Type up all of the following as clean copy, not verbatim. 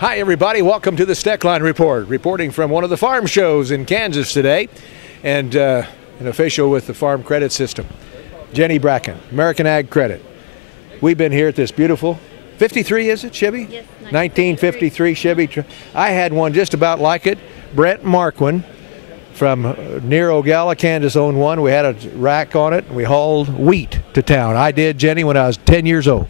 Hi, everybody. Welcome to the Steckline Report, reporting from one of the farm shows in Kansas today, and an official with the Farm Credit System, Jennie Bracken, American Ag Credit. We've been here at this beautiful 53, is it, Chevy? Yes, 1953 Chevy. I had one just about like it. Brent Marquin from near Ogalla, Kansas owned one. We had a rack on it, and we hauled wheat to town. I did, Jenny, when I was 10 years old.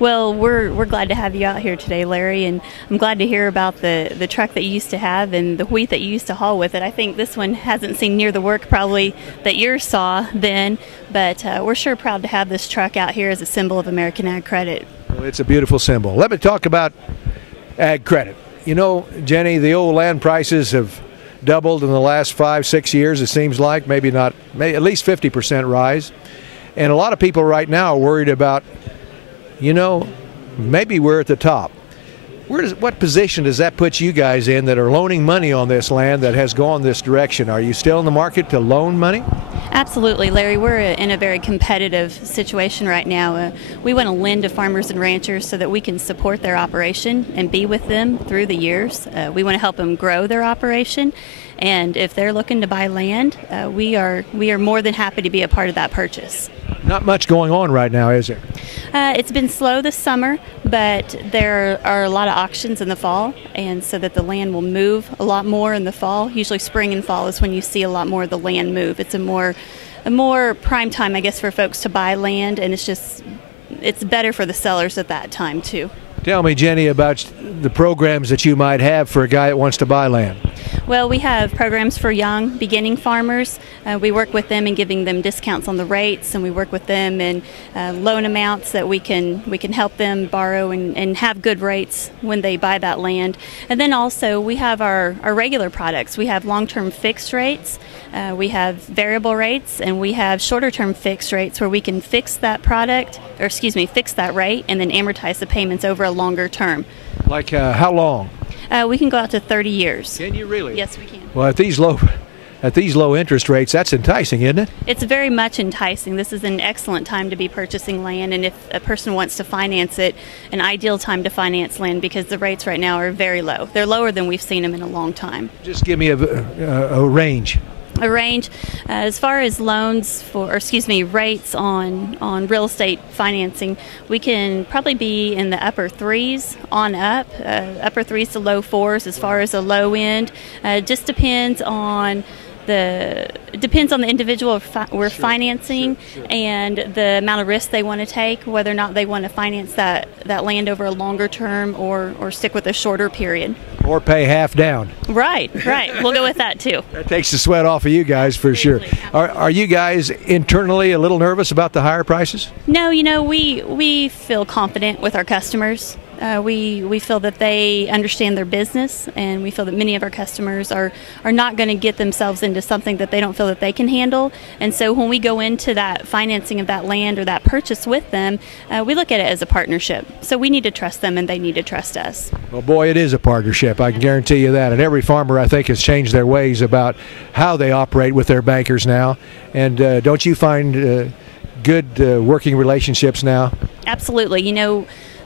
Well, we're glad to have you out here today, Larry, and I'm glad to hear about the truck that you used to have and the wheat that you used to haul with it. I think this one hasn't seen near the work probably that yours saw then, but we're sure proud to have this truck out here as a symbol of American Ag Credit. Well, it's a beautiful symbol. Let me talk about Ag Credit. You know, Jenny, the old land prices have doubled in the last 5-6 years, it seems like, maybe not, at least 50% rise. And a lot of people right now are worried about, you know, maybe we're at the top. What position does that put you guys in that are loaning money on this land that has gone this direction? Are you still in the market to loan money? Absolutely, Larry. We're in a very competitive situation right now. We want to lend to farmers and ranchers so that we can support their operation and be with them through the years. We want to help them grow their operation, and if they're looking to buy land, we are more than happy to be a part of that purchase. Not much going on right now, is there? It's been slow this summer, but there are a lot of auctions in the fall, and so that the land will move a lot more in the fall. Usually spring and fall is when you see a lot more of the land move. It's a more prime time, I guess, for folks to buy land, and it's better for the sellers at that time too. Tell me, Jenny, about the programs that you might have for a guy that wants to buy land. Well, we have programs for young, beginning farmers. We work with them in giving them discounts on the rates, and we work with them in loan amounts that we can help them borrow and have good rates when they buy that land. And then also we have our regular products. We have long-term fixed rates, we have variable rates, and we have shorter-term fixed rates where we can fix that fix that rate and then amortize the payments over a longer term. Like how long? We can go out to 30 years. Can you really? Yes, we can. Well, at these low interest rates, that's enticing, isn't it? It's very much enticing. This is an excellent time to be purchasing land, and if a person wants to finance it, an ideal time to finance land because the rates right now are very low. They're lower than we've seen them in a long time. Just give me a range. A range as far as rates on real estate financing, we can probably be in the upper threes on up, upper threes to low fours as far as a low end. Just depends on the individual we're financing and the amount of risk they want to take, whether or not they want to finance that land over a longer term or stick with a shorter period. Or pay half down. Right. We'll go with that too. That takes the sweat off of you guys for sure. Are you guys internally a little nervous about the higher prices? No, we feel confident with our customers. We feel that they understand their business, and we feel that many of our customers are not going to get themselves into something that they don't feel that they can handle. And so when we go into that financing of that land or that purchase with them, we look at it as a partnership. So we need to trust them, and they need to trust us. Well, boy, it is a partnership. I can guarantee you that. And every farmer, I think, has changed their ways about how they operate with their bankers now. And don't you find good working relationships now? Absolutely.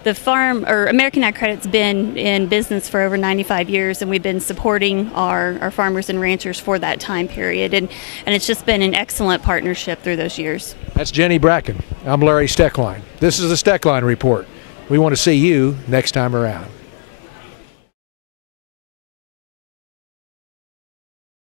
The American Ag Credit's been in business for over 95 years, and we've been supporting our farmers and ranchers for that time period, and it's just been an excellent partnership through those years. That's Jennie Bracken. I'm Larry Steckline. This is the Steckline Report. We want to see you next time around.